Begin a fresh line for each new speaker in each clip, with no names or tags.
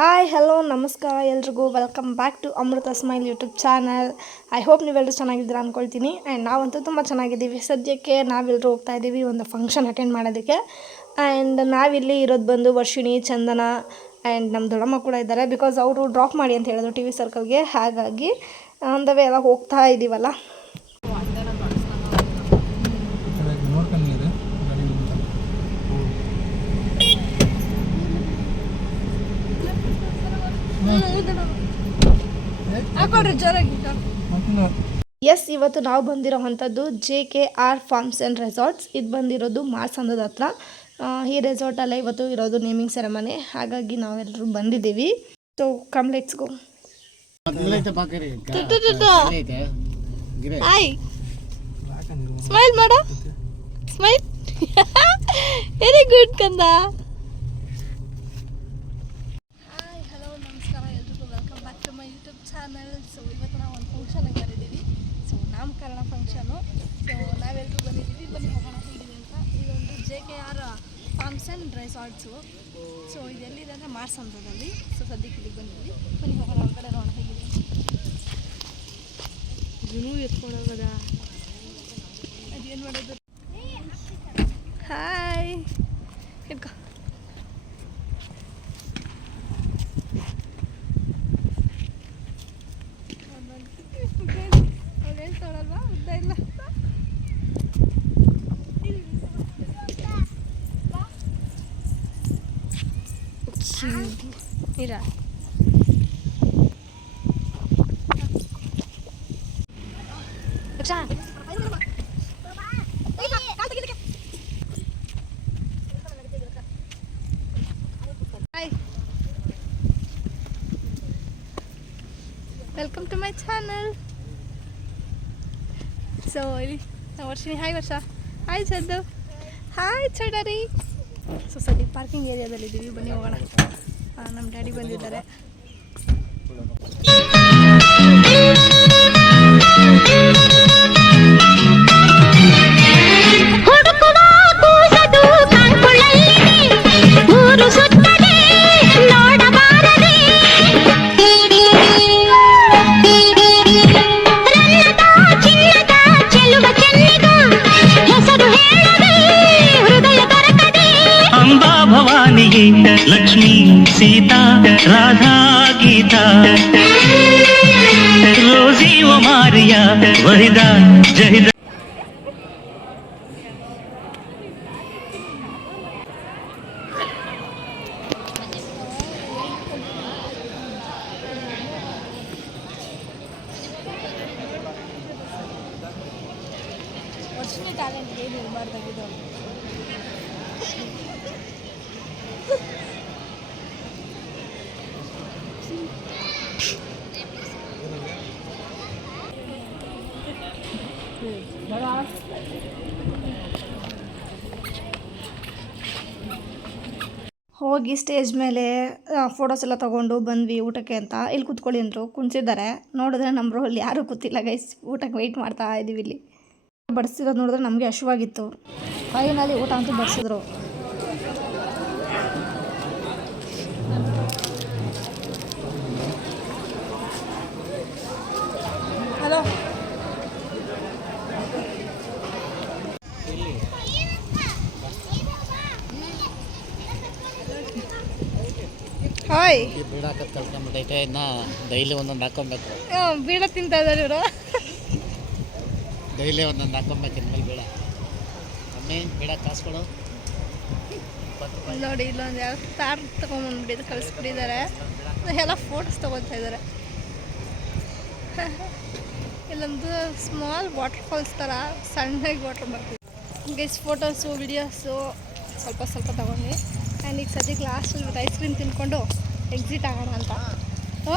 Hi hello ನಮಸ್ಕಾರ ಎಲ್ರಿಗೂ. Welcome back to Amrutha smile YouTube channel I hope ನೀವೆಲ್ಲರೂ ಚೆನ್ನಾಗಿದ್ದೀರಾ ಅಂದ್ಕೊಳ್ತೀನಿ ಆ್ಯಂಡ್ ನಾವಂತೂ ತುಂಬ ಚೆನ್ನಾಗಿದ್ದೀವಿ. ಸದ್ಯಕ್ಕೆ ನಾವೆಲ್ಲರೂ ಹೋಗ್ತಾ ಇದ್ದೀವಿ ಒಂದು ಫಂಕ್ಷನ್ ಅಟೆಂಡ್ ಮಾಡೋದಕ್ಕೆ. ಆ್ಯಂಡ್ ನಾವಿಲ್ಲಿ ಇರೋದು ಬಂದು ವರ್ಷಿಣಿ, ಚಂದನ ಆ್ಯಂಡ್ ನಮ್ಮ ದೊಡ್ಡಮ್ಮ ಕೂಡ ಇದ್ದಾರೆ. ಬಿಕಾಸ್ ಅವರು ಡ್ರಾಪ್ ಮಾಡಿ ಅಂತ ಹೇಳಿದ್ರು ಟಿ ವಿ ಸರ್ಕಲ್ಗೆ ಹಾಗಾಗಿ, ಅಂದವೇ ಎಲ್ಲ ಹೋಗ್ತಾ ಇದ್ದೀವಲ್ಲ ಎಸ್ ಇವತ್ತು ನಾವು ಬಂದಿರೋ ಅಂಥದ್ದು J K R farms and resorts ಇದು ಬಂದಿರೋದು ಮಾರ್ಸಂದದ ಹತ್ರ. ಈ ರೆಸಾರ್ಟಲ್ಲ ಇವತ್ತು ಇರೋದು ನೇಮಿಂಗ್ ಸೆರೆಮನೆ ಹಾಗಾಗಿ ನಾವೆಲ್ಲರೂ ಬಂದಿದ್ದೀವಿ.
So come go
hi smile ಮಾಡ. ಸ್ಮೈಲ್ ವೆರಿ ಗುಡ್ ಕಂದ ಹಾಯ್ ಹಲೋ ನಮಸ್ಕಾರ ಎಲ್ರಿಗೂ welcome back to my YouTube channel so ಇವತ್ತು ನಾವು ಒಂದು ಫಂಕ್ಷನ್ ಕರೆದೀವಿ ಸೊ ನಾಮಕರಣ ಫಂಕ್ಷನು ಸೊ ನಾವೆಲ್ಲರೂ ಬಂದಿದ್ದೀವಿ. ಬನ್ನಿ ಹೋಗೋಣ ಹೇಗಿದೆ ಅಂತ. ಇದೊಂದು J K R farms and resorts so ಇದೆಲ್ಲಿದೆ ಅಂದರೆ ಮಾರ್ಸಂದ್ರದಲ್ಲಿ. ಸೊ ಸದ್ಯಕ್ಕೆ ಇಲ್ಲಿಗೆ ಬಂದಿದ್ದೀವಿ. ಬನ್ನಿ ಹೋಗೋಣ ಒಳಗಡೆ ನೋಡೋಣ ಹೇಗಿದೆ. ಜುನು ಎತ್ಕೊಂಡೋಗದ ಅದೇನು ಮಾಡೋದು? ಹಾಯ್ ಅವ್ರು ಹೇಳ್ತಾಳಲ್ವಾ ಉದ್ದ ಇಲ್ಲ. ಇರ. Raksha hi welcome to my channel so ಇಲ್ಲಿ, ನಾವು hi Varsha. Hi Chandu. Hi ಚಡರಿ. So ಸದ್ಯ ಪಾರ್ಕಿಂಗ್ ಏರಿಯಾದಲ್ಲಿ ಇದ್ದೀವಿ ಬನ್ನಿ ಹೋಗೋಣ. ನಮ್ಮ ಡ್ಯಾಡಿ ಬಂದಿದ್ದಾರೆ.
Lakshmi Sita Radha Geeta Rosie Maria Wahida Zahida
Varshini talent ಏನು ಇರಬಾರ್ದಾಗಿದೆ ಹೋಗಿ ಸ್ಟೇಜ್ ಮೇಲೆ ಫೋಟೋಸ್ ಎಲ್ಲ ತೊಗೊಂಡು ಬಂದ್ವಿ ಊಟಕ್ಕೆ ಅಂತ. ಇಲ್ಲಿ ಕುತ್ಕೊಳ್ಳಿ ಅಂದರು. ಕುಣಿಸಿದ್ದಾರೆ. ನೋಡಿದ್ರೆ ನಮ್ಮ ರೋಲ್ ಯಾರೂ ಕೂತಿಲ್ಲ ಗೈಸ್ ಊಟಕ್ಕೆ ವೆಯ್ಟ್ ಮಾಡ್ತಾ ಇದ್ದೀವಿ ಇಲ್ಲಿ. ಬಡಿಸಿರೋದು ನೋಡಿದ್ರೆ ನಮಗೆ ಹಶುವಾಗಿತ್ತು. ಫೈನಲಿ ಊಟ ಅಂತೂ ಬಡಿಸಿದ್ರು. Hello hi.
ಬಿಡಾಕತ್ ಕಲ್ತ್ಕೊಂಡ್ಬಿಟ್ಟೈತೆ ಇನ್ನ ಡೈಲಿ ಒಂದೊಂದು ಹಾಕೊಬೇಕು
ಬೀಡ ತಿಂತಾ ಇದ್ದಾರೆ ಇವರು.
ಡೈಲಿ ಒಂದೊಂದು ಹಾಕೊಬೇಕು ಇನ್ಮೇಲೆ ಬೇಡ. ಅಮ್ಮಿ ಬೀಡ ಕಾಸು ಕೊಡು
ನೋಡಿ ಇಲ್ಲೊಂದು ಯಾವ ತಾರ್ ತೊಗೊಂಬಂದ್ಬಿಟ್ಟಿದ್ದು ಕಳಿಸ್ಬಿಟ್ಟಿದ್ದಾರೆ ಎಲ್ಲ ಫೋಟೋಸ್ ತೊಗೊಳ್ತಾ ಇದ್ದಾರೆ ಇಲ್ಲೊಂದು ಸ್ಮಾಲ್ ವಾಟರ್ ಫಾಲ್ಸ್ ಥರ ಸಣ್ಣಗೆ ವಾಟರ್ ಬರ್ತಿದೆ. ಗೈಸ್ ಫೋಟೋಸು ವಿಡಿಯೋಸು ಸ್ವಲ್ಪ ಸ್ವಲ್ಪ ತೊಗೊಂಡು. ಆ್ಯಂಡ್ ಈಗ ಸದ್ಯಕ್ಕೆ ಲಾಸ್ಟಲ್ಲಿ ಐಸ್ ಕ್ರೀಮ್ ತಿನ್ಕೊಂಡು ಎಕ್ಸಿಟ್ ಆಗೋಣ ಅಂತ. ಓ,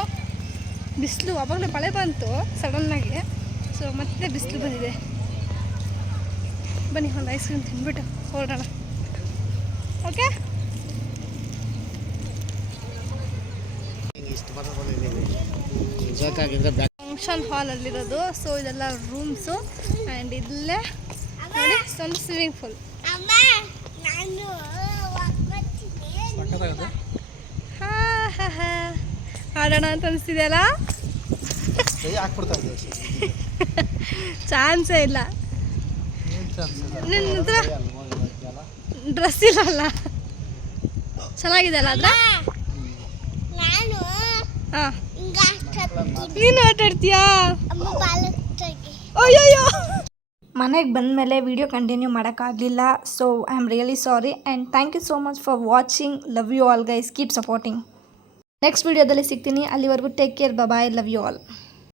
ಬಿಸಿಲು ಅವಾಗಲೇ ಮಳೆ ಬಂತು ಸಡನ್ನಾಗಿ ಸೊ ಮತ್ತೆ ಬಿಸಿಲು ಬಂದಿದೆ. ಬನ್ನಿ, ಒಂದು ಐಸ್ ಕ್ರೀಮ್ ತಿಂದ್ಬಿಟ್ಟು ಹೊರಡೋಣ ಓಕೆ ಫಂಕ್ಷನ್ ಹಾಲಲ್ಲಿರೋದು ಸೊ ಇದೆಲ್ಲ ರೂಮ್ಸು ಆ್ಯಂಡ್ ಇಲ್ಲೇ ನೋಡಿ ಸ್ವಿಮ್ಮಿಂಗ್ ಪೂಲ್
ಸಖತ್ತಾಗತ್ತೆ
ಹಾ ಹಾ ಹಾ ಆಡೋಣ ಅಂತ ಅನಿಸ್ತಿದೆಯಲ್ಲ? ಚಾನ್ಸೇ ಇಲ್ಲ. ನಿನ್ನ ಹತ್ರ ಡ್ರೆಸ್ ಇಲ್ಲಲ್ಲ ಚೆನ್ನಾಗಿದೆ ಅಲ್ಲ ಅದ್ರ?
ನಾನು
ಹಾಂ. ನೀನು ಆಟ ಆಡ್ತೀಯಾ? ಅಯ್ಯಯ್ಯೋ. ಮನೆಗೆ ಬಂದಮೇಲೆ ವಿಡಿಯೋ ಕಂಟಿನ್ಯೂ ಮಾಡೋಕ್ಕಾಗಲಿಲ್ಲ. So I am really sorry and thank you so much for watching love you all guys keep supporting next ವೀಡಿಯೋದಲ್ಲಿ ಸಿಗ್ತೀನಿ. ಅಲ್ಲಿವರೆಗೂ take care bye love you all